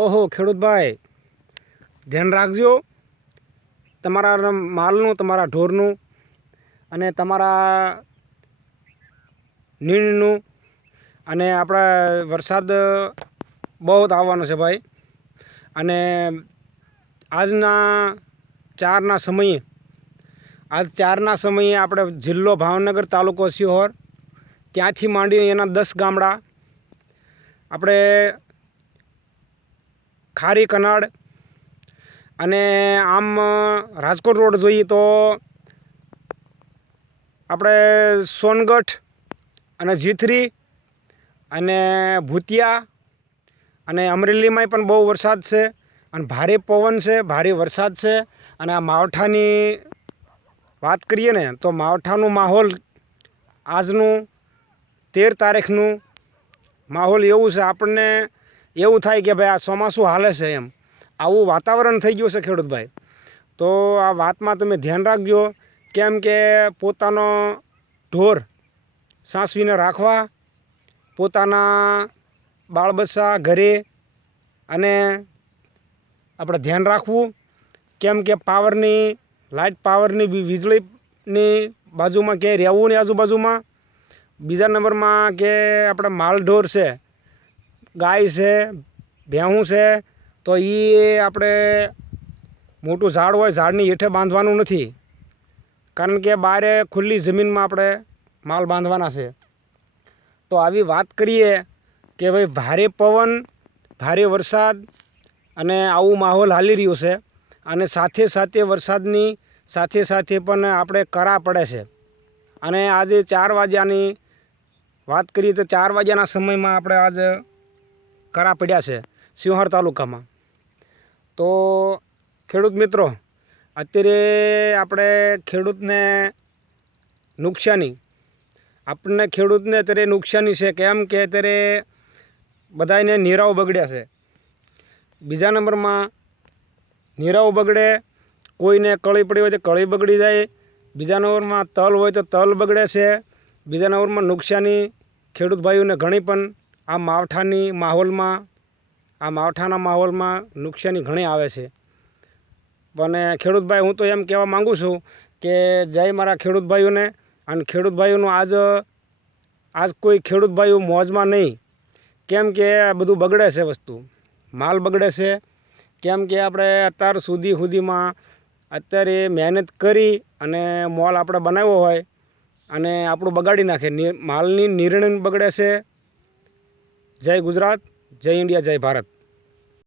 ઓહો, ખેડૂતભાઈ, ધ્યાન રાખજો. તમારા માલનું, તમારા ઢોરનું અને તમારા નીણનું અને આપણા વરસાદ બહુ આવવાનો છે ભાઈ. અને આજના ચારના સમયે, આજ ચારના સમયે આપણે જિલ્લો ભાવનગર તાલુકો સિહોર, ત્યાંથી માંડી એના દસ ગામડા, આપણે ખારી કનાડ અને આમ રાજકોટ રોડ જોઈએ તો આપણે સોનગઢ અને જીથરી અને ભૂતિયા અને અમરેલીમાંય પણ બહુ વરસાદ છે અને ભારે પવન છે, ભારે વરસાદ છે અને આ માવઠાની વાત કરીએ ને તો માવઠાનું માહોલ આજનું તેર તારીખનું માહોલ એવું છે આપણને એવું થાય કે ભાઈ આ ચોમાસું હાલે છે એમ. આવું વાતાવરણ થઈ ગયું છે ખેડૂતભાઈ. તો આ વાતમાં તમે ધ્યાન રાખજો, કેમ કે પોતાનો ઢોર સાસવીને રાખવા, પોતાના બાળબચ્ચા ઘરે અને આપણે ધ્યાન રાખવું, કેમ કે પાવરની, લાઇટ પાવરની વીજળીની બાજુમાં ક્યાંય રહેવું નહીં આજુબાજુમાં. બીજા નંબરમાં કે આપણે માલ ઢોર છે ગાય છે ભેહું છે, તો એ આપણે મોટું ઝાડ હોય, ઝાડની હેઠે બાંધવાનું નથી. કારણ કે બારે ખુલ્લી જમીનમાં આપણે માલ બાંધવાના છે. તો આવી વાત કરીએ કે ભાઈ ભારે પવન, ભારે વરસાદ અને આવું માહોલ હાલી રહ્યું છે અને સાથે સાથે વરસાદની સાથે સાથે પણ આપણે કરા પડે છે. અને આજે ચાર વાગ્યાની વાત કરીએ તો ચાર વાગ્યાના સમયમાં આપણે આજે કરા પડ્યા છે સિંહર તાલુકામાં. તો ખેડૂત મિત્રો, અત્યારે આપણે ખેડૂતને નુકસાની, આપણને ખેડૂતને અત્યારે નુકસાની છે કેમ કે અત્યારે બધાને નીરાઓ બગડ્યા છે. બીજા નંબરમાં, નીરાઓ બગડે, કોઈને કળી પડી હોય તો કળી બગડી જાય, બીજા નંબરમાં તલ હોય તો તલ બગડે છે, બીજા નંબરમાં નુકસાની ખેડૂત ભાઈઓને ઘણી પણ આ માવઠાની માહોલમાં, આ માવઠાના માહોલમાં નુકસાની ઘણી આવે છે. અને ખેડૂતભાઈ, હું તો એમ કહેવા માગું છું કે જય મારા ખેડૂત ભાઈઓને અને ખેડૂત ભાઈઓનું આજ આજ કોઈ ખેડૂત ભાઈઓ મોજમાં નહીં. કેમ કે બધું બગડે છે વસ્તુ. માલ બગડે છે. કેમ કે આપણે અત્યાર સુધી સુધીમાં અત્યારે મહેનત કરી અને મોલ આપણે બનાવ્યો હોય અને આપણું બગાડી નાખે. માલની નિર્ણય બગડે છે જય ગુજરાત જય ઇન્ડિયા જય ભારત.